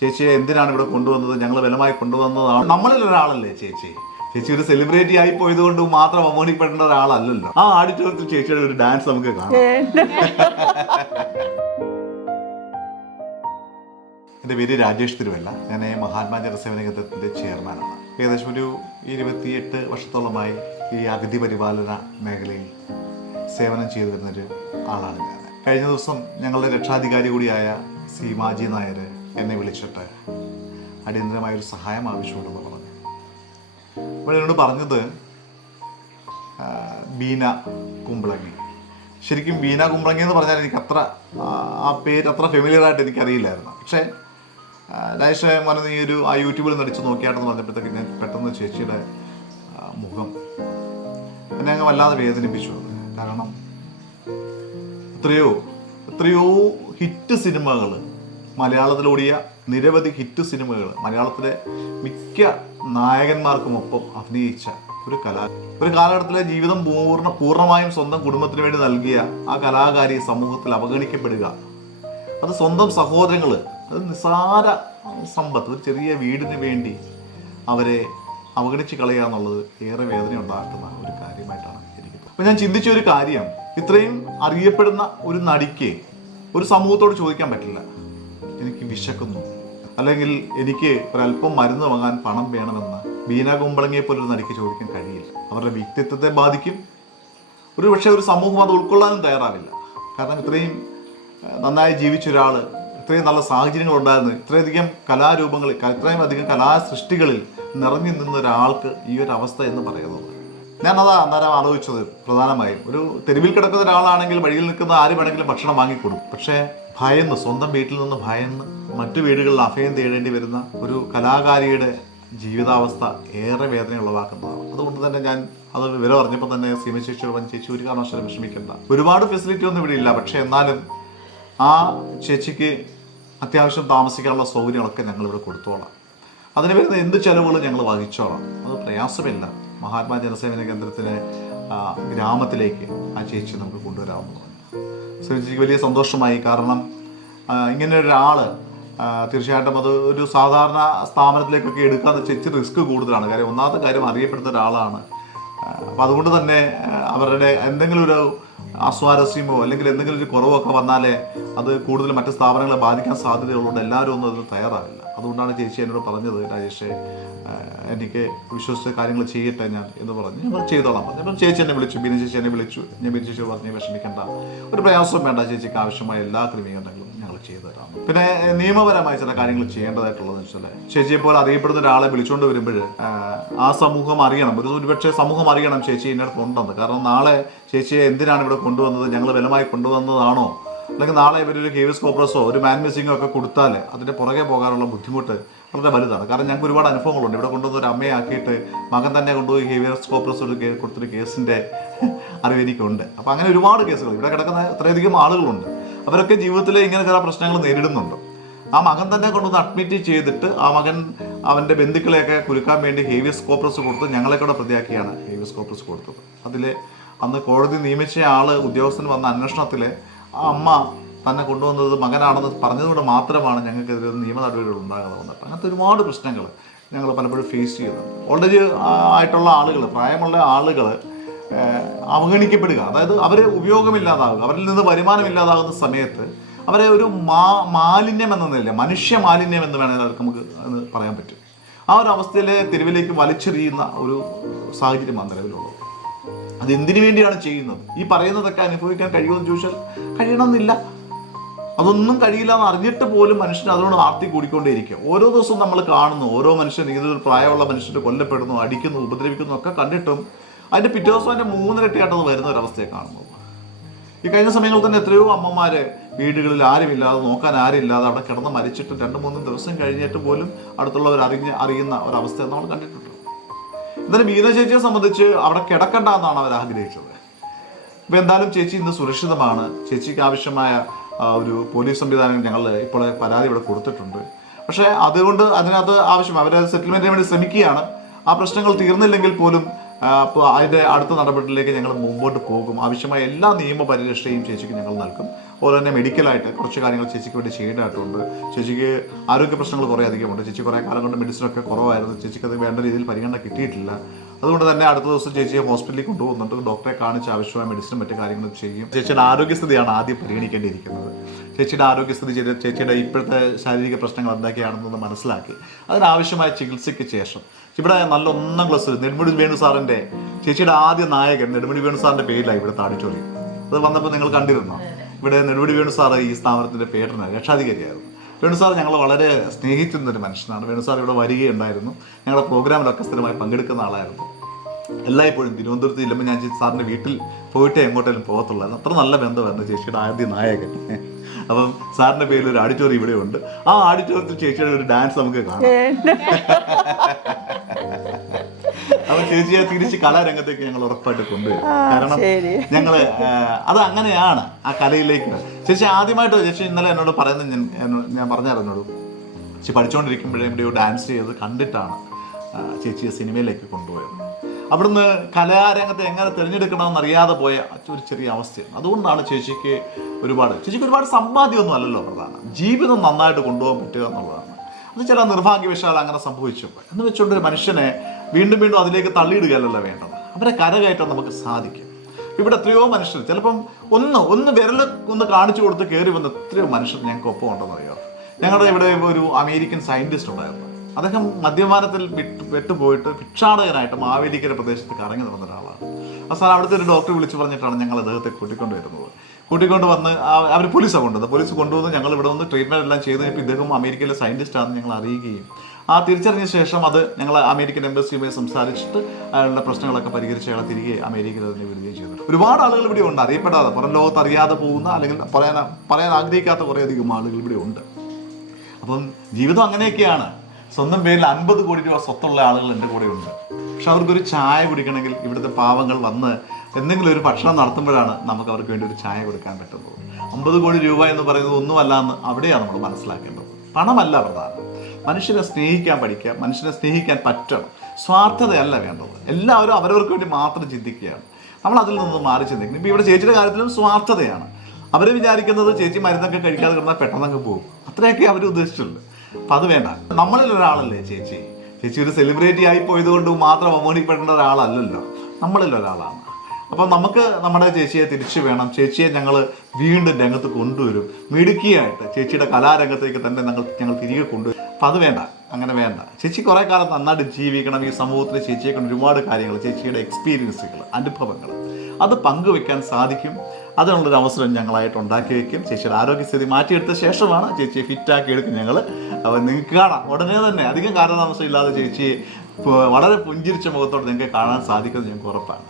ചേച്ചിയെ എന്തിനാണ് ഇവിടെ കൊണ്ടുവന്നത്, ഞങ്ങൾ ബലമായി കൊണ്ടുവന്നതാണ്. നമ്മളിൽ ഒരാളല്ലേ ചേച്ചി. ചേച്ചി ഒരു സെലിബ്രിറ്റി ആയി പോയത് കൊണ്ട് മാത്രം അവമാനിക്കപ്പെടേണ്ട ഒരാളല്ലല്ലോ. ആ ആഡിറ്റോറിയത്തിൽ ചേച്ചിയുടെ ഒരു ഡാൻസ് നമുക്ക് കാണാം. എൻ്റെ പേര് രാജേഷ് തിരുവല്ല. ഞാൻ മഹാത്മാ ജനസേവന കേന്ദ്രത്തിൻ്റെ ചെയർമാനാണ്. ഏകദേശം ഒരു 28 വർഷത്തോളമായി ഈ അതിഥി പരിപാലന മേഖലയിൽ സേവനം ചെയ്തു വരുന്നൊരു ആളാണ് ഞാൻ. കഴിഞ്ഞ ദിവസം ഞങ്ങളുടെ രക്ഷാധികാരി കൂടിയായ സീമാജി നായർ എന്നെ വിളിച്ചിട്ട് അടിയന്തരമായൊരു സഹായം ആവശ്യമുണ്ടെന്ന് പറഞ്ഞു. അപ്പോൾ എന്നോട് പറഞ്ഞത് ബീന കുമ്പളങ്ങി. ശരിക്കും ബീന കുമ്പളങ്ങി എന്ന് പറഞ്ഞാൽ എനിക്ക് അത്ര ആ പേര് അത്ര ഫെമിലിയറായിട്ട് എനിക്കറിയില്ലായിരുന്നു. പക്ഷേ രാജേഷ് മോനെ നീ ആ യൂട്യൂബിൽ നടിച്ച് നോക്കിയാട്ടെന്ന് പറഞ്ഞപ്പോഴത്തേക്ക് ഞാൻ പെട്ടെന്ന് ചേച്ചിയുടെ മുഖം എന്നെ അങ്ങ് വല്ലാതെ വേദനിപ്പിച്ചു. അത് കാരണം എത്രയോ ഹിറ്റ് സിനിമകൾ, മലയാളത്തിലോടിയ നിരവധി ഹിറ്റ് സിനിമകൾ, മലയാളത്തിലെ മിക്ക നായകന്മാർക്കുമൊപ്പം അഭിനയിച്ച ഒരു കാലഘട്ടത്തിലെ ജീവിതം പൂർണ്ണമായും സ്വന്തം കുടുംബത്തിന് വേണ്ടി നൽകിയ ആ കലാകാരി സമൂഹത്തിൽ അവഗണിക്കപ്പെടുക, അത് സ്വന്തം സഹോദരങ്ങൾ, അത് നിസ്സാര സമ്പത്ത്, ഒരു ചെറിയ വീടിന് വേണ്ടി അവരെ അവഗണിച്ച് കളയുക എന്നുള്ളത് ഏറെ വേദന ഉണ്ടാക്കുന്ന ഒരു കാര്യമായിട്ടാണ് എനിക്ക്. അപ്പോൾ ഞാൻ ചിന്തിച്ച ഒരു കാര്യം, ഇത്രയും അറിയപ്പെടുന്ന ഒരു നടിക്ക് ഒരു സമൂഹത്തോട് ചോദിക്കാൻ പറ്റില്ല എനിക്ക് വിശക്കുന്നു, അല്ലെങ്കിൽ എനിക്ക് ഒരല്പം മരുന്ന് വാങ്ങാൻ പണം വേണമെന്ന് ബീന കുമ്പളങ്ങിയെ പോലൊരു നടിക്ക് ചോദിക്കാൻ കഴിയില്ല. അവരുടെ വ്യക്തിത്വത്തെ ബാധിക്കും. പക്ഷേ ഒരു സമൂഹം അത് ഉൾക്കൊള്ളാനും തയ്യാറാവില്ല. കാരണം ഇത്രയും നന്നായി ജീവിച്ച ഒരാൾ, ഇത്രയും നല്ല സാഹചര്യങ്ങളുണ്ടായിരുന്നു, ഇത്രയധികം കലാരൂപങ്ങളിൽ, ഇത്രയും അധികം കലാസൃഷ്ടികളിൽ നിറഞ്ഞു നിന്ന ഒരാൾക്ക് ഈ ഒരു അവസ്ഥ എന്ന് പറയുന്നത്, ഞാനതാ അന്നേരം ആലോചിച്ചത്. പ്രധാനമായും ഒരു തെരുവിൽ കിടക്കുന്ന ഒരാളാണെങ്കിൽ വഴിയിൽ നിൽക്കുന്ന ആര് വേണമെങ്കിലും ഭക്ഷണം വാങ്ങിക്കൊടുക്കും. പക്ഷേ ഭയന്ന്, സ്വന്തം വീട്ടിൽ നിന്ന് ഭയന്ന് മറ്റു വീടുകളിൽ അഭയം തേടേണ്ടി വരുന്ന ഒരു കലാകാരിയുടെ ജീവിതാവസ്ഥ ഏറെ വേദന ഉളവാക്കുന്നതാണ്. അതുകൊണ്ട് തന്നെ ഞാൻ അത് വിവരം അറിഞ്ഞപ്പോൾ തന്നെ സീമചേച്ചിയോട് ചേച്ചി ഒരു കാരണവശാലും വിഷമിക്കണ്ട, ഒരുപാട് ഫെസിലിറ്റി ഒന്നും ഇവിടെ ഇല്ല, പക്ഷേ എന്നാലും ആ ചേച്ചിക്ക് അത്യാവശ്യം താമസിക്കാനുള്ള സൗകര്യങ്ങളൊക്കെ ഞങ്ങളിവിടെ കൊടുത്തോളാം, അതിന് വരുന്ന എന്ത് ചെലവുകളും ഞങ്ങൾ വഹിച്ചോളാം, അത് പ്രയാസമില്ല. മഹാത്മാ ജനസേവന കേന്ദ്രത്തിലെ ഗ്രാമത്തിലേക്ക് ആ ചേച്ചി നമുക്ക് കൊണ്ടുവരാമെന്ന് പറഞ്ഞു. ചേച്ചിക്ക് വലിയ സന്തോഷമായി. കാരണം ഇങ്ങനെ ഒരാൾ തീർച്ചയായിട്ടും അത് ഒരു സാധാരണ സ്ഥാപനത്തിലേക്കൊക്കെ എടുക്കാന്ന് ചേച്ചി റിസ്ക് കൂടുതലാണ്. കാര്യം ഒന്നാമത്തെ കാര്യം അറിയപ്പെടുന്ന ഒരാളാണ്. അപ്പം അതുകൊണ്ട് തന്നെ അവരുടെ എന്തെങ്കിലും ഒരു അസ്വാരസ്യമോ അല്ലെങ്കിൽ എന്തെങ്കിലും ഒരു കുറവൊക്കെ വന്നാലേ അത് കൂടുതൽ മറ്റ് സ്ഥാപനങ്ങളെ ബാധിക്കാൻ സാധ്യതയുള്ളതുകൊണ്ട് എല്ലാവരും ഒന്നും അത് തയ്യാറാവില്ല. അതുകൊണ്ടാണ് ചേച്ചി എന്നോട് പറഞ്ഞത്, രാജേഷേ എനിക്ക് വിശ്വസിച്ച കാര്യങ്ങൾ ചെയ്യട്ടെ ഞാൻ എന്ന് പറഞ്ഞു. ഞങ്ങൾ ചെയ്തോളാം പറഞ്ഞു. അപ്പം ചേച്ചി എന്നെ വിളിച്ചു, ബീന ചേച്ചി എന്നെ വിളിച്ചു. ഞാൻ ബീന ചേച്ചി പറഞ്ഞു വിഷമിക്കേണ്ട, ഒരു പ്രയാസവും വേണ്ട, ചേച്ചിക്ക് ആവശ്യമായ എല്ലാ ക്രമീകരണങ്ങളും ഞങ്ങൾ ചെയ്തു തരാം. പിന്നെ നിയമപരമായ ചില കാര്യങ്ങൾ ചെയ്യേണ്ടതായിട്ടുള്ളതെന്ന് വെച്ചാൽ, ചേച്ചിയെ പോലെ അറിയപ്പെടുന്ന ഒരാളെ വിളിച്ചുകൊണ്ട് വരുമ്പോൾ ആ സമൂഹം അറിയണം, ഒരുപക്ഷെ സമൂഹം അറിയണം ചേച്ചി ഇതിനടുത്ത് ഉണ്ടെന്ന്. കാരണം നാളെ ചേച്ചിയെ എന്തിനാണ് ഇവിടെ കൊണ്ടുവന്നത്, ഞങ്ങൾ ബലമായി കൊണ്ടുവന്നതാണോ, അല്ലെങ്കിൽ നാളെ ഇവരൊരു ഹേവിയസ് കോർപ്പസോ ഒരു മാൻ മിസ്സിങ്ങോ ഒക്കെ കൊടുത്താൽ അതിൻ്റെ പുറകെ പോകാനുള്ള ബുദ്ധിമുട്ട് വളരെ വലുതാണ്. കാരണം ഞങ്ങൾക്ക് ഒരുപാട് അനുഭവങ്ങളുണ്ട്. ഇവിടെ കൊണ്ടുവന്ന ഒരു അമ്മയെ ആക്കിയിട്ട് മകൻ തന്നെ കൊണ്ടുപോയി ഹേവിയസ് കോർപ്പസ് കൊടുത്തൊരു കേസിൻ്റെ അറിവ് എനിക്കുണ്ട്. അപ്പോൾ അങ്ങനെ ഒരുപാട് കേസുകൾ ഇവിടെ കിടക്കുന്ന അത്രയധികം ആളുകളുണ്ട്. അവരൊക്കെ ജീവിതത്തിൽ ഇങ്ങനെ ചില പ്രശ്നങ്ങൾ നേരിടുന്നുണ്ട്. ആ മകൻ തന്നെ കൊണ്ടുവന്ന് അഡ്മിറ്റ് ചെയ്തിട്ട് ആ മകൻ അവൻ്റെ ബന്ധുക്കളെയൊക്കെ കുലുക്കാൻ വേണ്ടി ഹേവിയസ് കോർപ്പസ് കൊടുത്ത് ഞങ്ങളെ കൂടെ പ്രതിയാക്കിയാണ് ഹേവിയസ് കോർപ്പസ് കൊടുത്തത്. അതിൽ അന്ന് കോടതി നിയമിച്ച ഉദ്യോഗസ്ഥൻ വന്ന അന്വേഷണത്തിൽ ആ അമ്മ തന്നെ കൊണ്ടുവന്നത് മകനാണെന്ന് പറഞ്ഞതുകൊണ്ട് മാത്രമാണ് ഞങ്ങൾക്കെതിരെ നിയമ നടപടികൾ ഉണ്ടാകാതെ വന്നിട്ട്. അങ്ങനത്തെ ഒരുപാട് പ്രശ്നങ്ങൾ ഞങ്ങൾ പലപ്പോഴും ഫേസ് ചെയ്യുന്നുണ്ട്. ഓൾറെഡി ആയിട്ടുള്ള ആളുകൾ, പ്രായമുള്ള ആളുകൾ അവഗണിക്കപ്പെടുക, അതായത് അവർ ഉപയോഗമില്ലാതാവുക, അവരിൽ നിന്ന് വരുമാനമില്ലാതാകുന്ന സമയത്ത് അവരെ ഒരു മാലിന്യം എന്ന നിലയിൽ, മനുഷ്യ മാലിന്യം എന്ന് വേണമെങ്കിൽ നമുക്ക് പറയാൻ പറ്റും. ആ ഒരു അവസ്ഥയിലെ തെരുവിലേക്ക് വലിച്ചെറിയുന്ന ഒരു സാഹചര്യമാണ് നിലവിലുള്ളത്. അതെന്തിനു വേണ്ടിയാണ് ചെയ്യുന്നത്? ഈ പറയുന്നതൊക്കെ അനുഭവിക്കാൻ കഴിയുമെന്ന് ചോദിച്ചാൽ കഴിയണമെന്നില്ല. അതൊന്നും കഴിയില്ല എന്ന് അറിഞ്ഞിട്ട് പോലും മനുഷ്യൻ അതിനോട് ആർത്തി കൂടിക്കൊണ്ടേയിരിക്കുക. ഓരോ ദിവസവും നമ്മൾ കാണുന്നു, ഓരോ മനുഷ്യൻ ഇതൊരു പ്രായമുള്ള മനുഷ്യർ കൊല്ലപ്പെടുന്നു, അടിക്കുന്നു, ഉപദ്രവിക്കുന്നു ഒക്കെ കണ്ടിട്ടും അതിൻ്റെ പിറ്റേ ദിവസം അതിൻ്റെ 3 ഇരട്ടിയായിട്ടത് വരുന്ന ഒരവസ്ഥയെ കാണുന്നു. ഈ കഴിഞ്ഞ സമയങ്ങളിൽ തന്നെ എത്രയോ അമ്മമാരെ വീടുകളിൽ ആരുമില്ലാതെ, നോക്കാൻ ആരുമില്ലാതെ അവിടെ കിടന്ന് മരിച്ചിട്ട് 2-3 ദിവസം കഴിഞ്ഞിട്ട് പോലും അടുത്തുള്ളവർ അറിയുന്ന ഒരവസ്ഥ നമ്മൾ കണ്ടിട്ടുണ്ട്. എന്നാലും ബീന ചേച്ചിയെ സംബന്ധിച്ച് അവിടെ കിടക്കണ്ട എന്നാണ് അവർ ആഗ്രഹിച്ചത്. ഇപ്പം എന്തായാലും ചേച്ചി ഇന്ന് സുരക്ഷിതമാണ്. ചേച്ചിക്ക് ആവശ്യമായ ഒരു പോലീസ് സംവിധാനം ഞങ്ങൾ ഇപ്പോൾ പരാതി ഇവിടെ കൊടുത്തിട്ടുണ്ട്. പക്ഷേ അതുകൊണ്ട് അതിനകത്ത് അവരെ സെറ്റിൽമെൻറ്റിന് വേണ്ടി ശ്രമിക്കുകയാണ്. ആ പ്രശ്നങ്ങൾ തീർന്നില്ലെങ്കിൽ പോലും അപ്പോൾ അതിൻ്റെ അടുത്ത നടപടിയിലേക്ക് ഞങ്ങൾ മുമ്പോട്ട് പോകും. ആവശ്യമായ എല്ലാ നിയമ പരിരക്ഷയും ചേച്ചിക്ക് ഞങ്ങൾ നൽകും. അതുപോലെ തന്നെ മെഡിക്കലായിട്ട് കുറച്ച് കാര്യങ്ങൾ ചേച്ചിക്ക് വേണ്ടി ചെയ്യേണ്ടതായിട്ടുണ്ട്. ചേച്ചിക്ക് ആരോഗ്യ പ്രശ്നങ്ങൾ കുറേ അധികമുണ്ട്. ചേച്ചി കുറേ കാലം കൊണ്ട് മെഡിസിനൊക്കെ കുറവായിരുന്നു. ചേച്ചിക്ക് അത് വേണ്ട രീതിയിൽ പരിഗണന കിട്ടിയിട്ടില്ല. അതുകൊണ്ട് തന്നെ അടുത്ത ദിവസം ചേച്ചിയെ ഹോസ്പിറ്റലിൽ കൊണ്ടുപോകുന്നുണ്ട്. ഡോക്ടറെ കാണിച്ച് ആവശ്യമായ മെഡിസിനും മറ്റു കാര്യങ്ങളും ചെയ്യും. ചേച്ചിയുടെ ആരോഗ്യസ്ഥിതിയാണ് ആദ്യം പരിഗണിക്കേണ്ടിയിരിക്കുന്നത്. ചേച്ചിയുടെ ആരോഗ്യസ്ഥിതി ചേച്ചിയുടെ ഇപ്പോഴത്തെ ശാരീരിക പ്രശ്നങ്ങൾ എന്തൊക്കെയാണെന്ന് മനസ്സിലാക്കി അതിനാവശ്യമായ ചികിത്സയ്ക്ക് ശേഷം ഇവിടെ നല്ല 1ാം ക്ലാസ് നെടുമുടി വേണു സാറിൻ്റെ ചേച്ചിയുടെ ആദ്യ നായകൻ നെടുമുടി വേണു സാറിൻ്റെ പേരിലാണ് ഇവിടുത്തെ ഓഡിറ്റോറിയം. അത് വന്നപ്പോൾ നിങ്ങൾ കണ്ടിരുന്നോ? ഇവിടെ നെടുമുടി വേണു സാറ് ഈ സ്ഥാപനത്തിൻ്റെ പേരിന് രക്ഷാധികാരിയായിരുന്നു. വേണു സാർ ഞങ്ങൾ വളരെ സ്നേഹിക്കുന്നൊരു മനുഷ്യനാണ്. വേണു സാർ ഇവിടെ വരികയുണ്ടായിരുന്നു. ഞങ്ങളുടെ പ്രോഗ്രാമിലൊക്കെ സ്ഥിരമായി പങ്കെടുക്കുന്ന ആളായിരുന്നു. എല്ലായ്പ്പോഴും തിരുവനന്തപുരത്ത് ചെല്ലുമ്പോൾ ഞാൻ സാറിൻ്റെ വീട്ടിൽ പോയിട്ടേ എങ്ങോട്ടേലും പോകത്തുള്ളായിരുന്നു. അത്ര നല്ല ബന്ധമായിരുന്നു ചേച്ചിയുടെ ആദ്യ നായകൻ. അപ്പം സാറിൻ്റെ പേരിൽ ഒരു ഓഡിറ്റോറിയം ഇവിടെ ഉണ്ട്. ആ ഓഡിറ്റോറിയത്തിൽ ചേച്ചിയുടെ ഒരു ഡാൻസ് നമുക്ക് കാണാം. അപ്പൊ ചേച്ചിയെ തിരിച്ച് കലാരംഗത്തേക്ക് ഞങ്ങൾ ഉറപ്പായിട്ട് കൊണ്ടുവരും. കാരണം ഞങ്ങൾ അത് അങ്ങനെയാണ് ആ കലയിലേക്ക്. ചേച്ചി ആദ്യമായിട്ട് ചേച്ചി ഇന്നലെ എന്നോട് പറയുന്നത് ഞാൻ പറഞ്ഞായിരുന്നോളൂ. ചേച്ചി പഠിച്ചുകൊണ്ടിരിക്കുമ്പോഴേ എവിടെയോ ഡാൻസ് ചെയ്ത് കണ്ടിട്ടാണ് ചേച്ചിയെ സിനിമയിലേക്ക് കൊണ്ടുപോയത്. അവിടുന്ന് കലാരംഗത്തെ എങ്ങനെ തിരഞ്ഞെടുക്കണമെന്ന് അറിയാതെ പോയ ഒരു ചെറിയ അവസ്ഥയാണ്. അതുകൊണ്ടാണ് ചേച്ചിക്ക് ഒരുപാട് സമ്പാദ്യമൊന്നും അല്ലല്ലോ പ്രധാനം, ജീവിതം നന്നായിട്ട് കൊണ്ടുപോകാൻ പറ്റുക എന്നുള്ളതാണ്. അത് ചില നിർഭാഗ്യവശാൽ അങ്ങനെ സംഭവിച്ചു എന്ന് വെച്ചുകൊണ്ട് ഒരു മനുഷ്യനെ വീണ്ടും അതിലേക്ക് തള്ളിയിടുകയല്ലല്ലോ വേണ്ടത്. അവരെ കരകയറ്റാൻ നമുക്ക് സാധിക്കും. ഇവിടെ എത്രയോ മനുഷ്യർ ചിലപ്പം ഒന്ന് വിരൽ കാണിച്ചു കൊടുത്ത് കയറി വന്ന എത്രയോ മനുഷ്യർ ഞങ്ങൾക്ക് ഒപ്പം ഉണ്ടെന്ന് അറിയാം. ഞങ്ങളുടെ ഇവിടെ ഒരു അമേരിക്കൻ സയന്റിസ്റ്റ് ഉണ്ടായിരുന്നു. അദ്ദേഹം മദ്യപാനത്തിൽ പെട്ടുപോയിട്ട് ഭിക്ഷാടകനായിട്ട് മാവേലിക്കര പ്രദേശത്ത് കറങ്ങി നടന്ന ഒരാളാണ്. അവസാനം അവിടുത്തെ ഒരു ഡോക്ടർ വിളിച്ചു പറഞ്ഞിട്ടാണ് ഞങ്ങൾ അദ്ദേഹത്തെ കൂട്ടിക്കൊണ്ട് വന്ന് അവർ പോലീസാണ് കൊണ്ടുവന്നത്. പോലീസ് കൊണ്ടുവന്ന് ഞങ്ങൾ ഇവിടെ വന്ന് ട്രീറ്റ്മെൻറ്റ് എല്ലാം ചെയ്ത് ഇപ്പോൾ ഇദ്ദേഹം അമേരിക്കയിലെ സയൻറ്റിസ്റ്റാണെന്ന് ഞങ്ങൾ അറിയുകയും ആ തിരിച്ചറിഞ്ഞ ശേഷം അത് ഞങ്ങൾ അമേരിക്കൻ എംബസിയുമായി സംസാരിച്ചിട്ട് അയാളുടെ പ്രശ്നങ്ങളൊക്കെ പരിഹരിച്ച് അയാളെ തിരികെ അമേരിക്കയിൽ തന്നെ വിടുകയും ചെയ്തു. ഒരുപാട് ആളുകൾ ഇവിടെ ഉണ്ട്, അറിയപ്പെടാതെ പുറം ലോകത്ത് അറിയാതെ പോകുന്ന അല്ലെങ്കിൽ പറയാൻ ആഗ്രഹിക്കാത്ത കുറേയധികം ആളുകൾ ഇവിടെ ഉണ്ട്. അപ്പം ജീവിതം അങ്ങനെയൊക്കെയാണ്. സ്വന്തം പേരിൽ 50 കോടി രൂപ സ്വത്തുള്ള ആളുകൾ എൻ്റെ കൂടെ ഉണ്ട്. പക്ഷെ അവർക്കൊരു ചായ കുടിക്കണമെങ്കിൽ ഇവിടുത്തെ പാവങ്ങൾ വന്ന് എന്തെങ്കിലും ഒരു ഭക്ഷണം നടത്തുമ്പോഴാണ് നമുക്ക് അവർക്ക് വേണ്ടി ഒരു ചായ കൊടുക്കാൻ പറ്റുന്നത്. 50 കോടി രൂപ എന്ന് പറയുന്നത് ഒന്നുമല്ല എന്ന് അവിടെയാണ് നമ്മൾ മനസ്സിലാക്കേണ്ടത്. പണമല്ല പ്രധാനം. മനുഷ്യനെ സ്നേഹിക്കാൻ പഠിക്കുക, മനുഷ്യനെ സ്നേഹിക്കാൻ പറ്റണം. സ്വാർത്ഥതയല്ല വേണ്ടത്. എല്ലാവരും അവരവർക്ക് വേണ്ടി മാത്രം ചിന്തിക്കുകയാണ്. നമ്മൾ അതിൽ നിന്ന് മാറി ചിന്തിക്കണം. ഇപ്പോൾ ഇവിടെ ചേച്ചിയുടെ കാര്യത്തിലും സ്വാർത്ഥതയാണ്. അവർ വിചാരിക്കുന്നത് ചേച്ചി മരുന്നൊക്കെ കഴിക്കാതെ കിടന്നാൽ പെട്ടെന്നങ്ങ് പോകും. അത്രയൊക്കെ അവർ ഉദ്ദേശിച്ചുള്ളൂ. അപ്പം അത് വേണ്ട. നമ്മളിൽ ഒരാളല്ലേ ചേച്ചി ഒരു സെലിബ്രിറ്റി ആയി പോയത് കൊണ്ട് മാത്രം അവമാനിക്കപ്പെടേണ്ട ഒരാളല്ലല്ലോ, നമ്മളിൽ ഒരാളാണ്. അപ്പം നമുക്ക് നമ്മുടെ ചേച്ചിയെ തിരിച്ചു വേണം. ചേച്ചിയെ ഞങ്ങൾ വീണ്ടും രംഗത്ത് കൊണ്ടുവരും. മിടുക്കിയായിട്ട് ചേച്ചിയുടെ കലാരംഗത്തേക്ക് തന്നെ ഞങ്ങൾ തിരികെ കൊണ്ടുവരും. അപ്പം അത് വേണ്ട, അങ്ങനെ വേണ്ട. ചേച്ചി കുറേ കാലം നന്നായിട്ട് ജീവിക്കണം. ഈ സമൂഹത്തിൽ ചേച്ചിയെ കൊണ്ട് ഒരുപാട് കാര്യങ്ങൾ, ചേച്ചിയുടെ എക്സ്പീരിയൻസുകൾ, അനുഭവങ്ങൾ അത് പങ്കുവെക്കാൻ സാധിക്കും. അതിനുള്ളൊരു അവസരം ഞങ്ങളായിട്ട് ഉണ്ടാക്കി വയ്ക്കും. ചേച്ചിയുടെ ആരോഗ്യസ്ഥിതി മാറ്റിയെടുത്ത ശേഷമാണ് ചേച്ചിയെ ഫിറ്റാക്കി എടുക്കും ഞങ്ങൾ. അപ്പോൾ നിങ്ങൾക്ക് കാണാം ഉടനെ തന്നെ, അധികം കാലതാമസം ഇല്ലാതെ ചേച്ചിയെ വളരെ പുഞ്ചിരിച്ച മുഖത്തോടെ നിങ്ങൾക്ക് കാണാൻ സാധിക്കുമെന്ന് ഞങ്ങൾക്ക് ഉറപ്പാണ്.